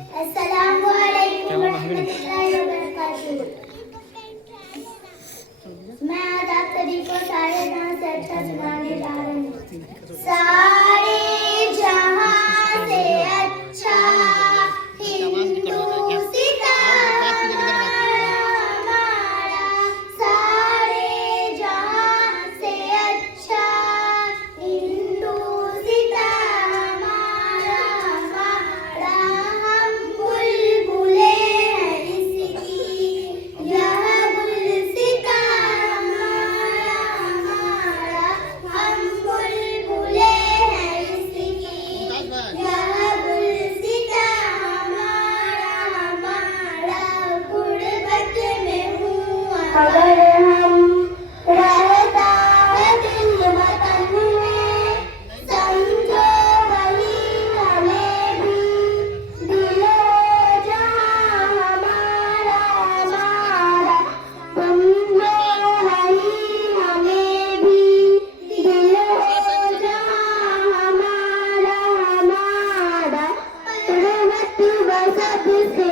अस्सलामुअलैकुम रहमतुल्लाहि व बरकातुहू। मैं आज आप सभी को सारे जहां से अच्छा सुनाने जा रही हूँ। सारे जहां से अच्छा हिंदुस्तान हमारा, सारे जहां से अच्छा हिंदुस्तान हमारा, हमारा हम बुलबुले हैं इसकी, यह गुलसितान हमारा, हमारा हम बुलबुले हैं इसकी, यह गुलसितान हमारा, हमारा गुर्बत में हुआ अगर हम रहता है दिल वतन में, समझो वही हमें भी दिलो जहां हमारा, हमारा समझो वही हमें भी दिलो जहां हमारा, हमारा गुर्बत व सबसे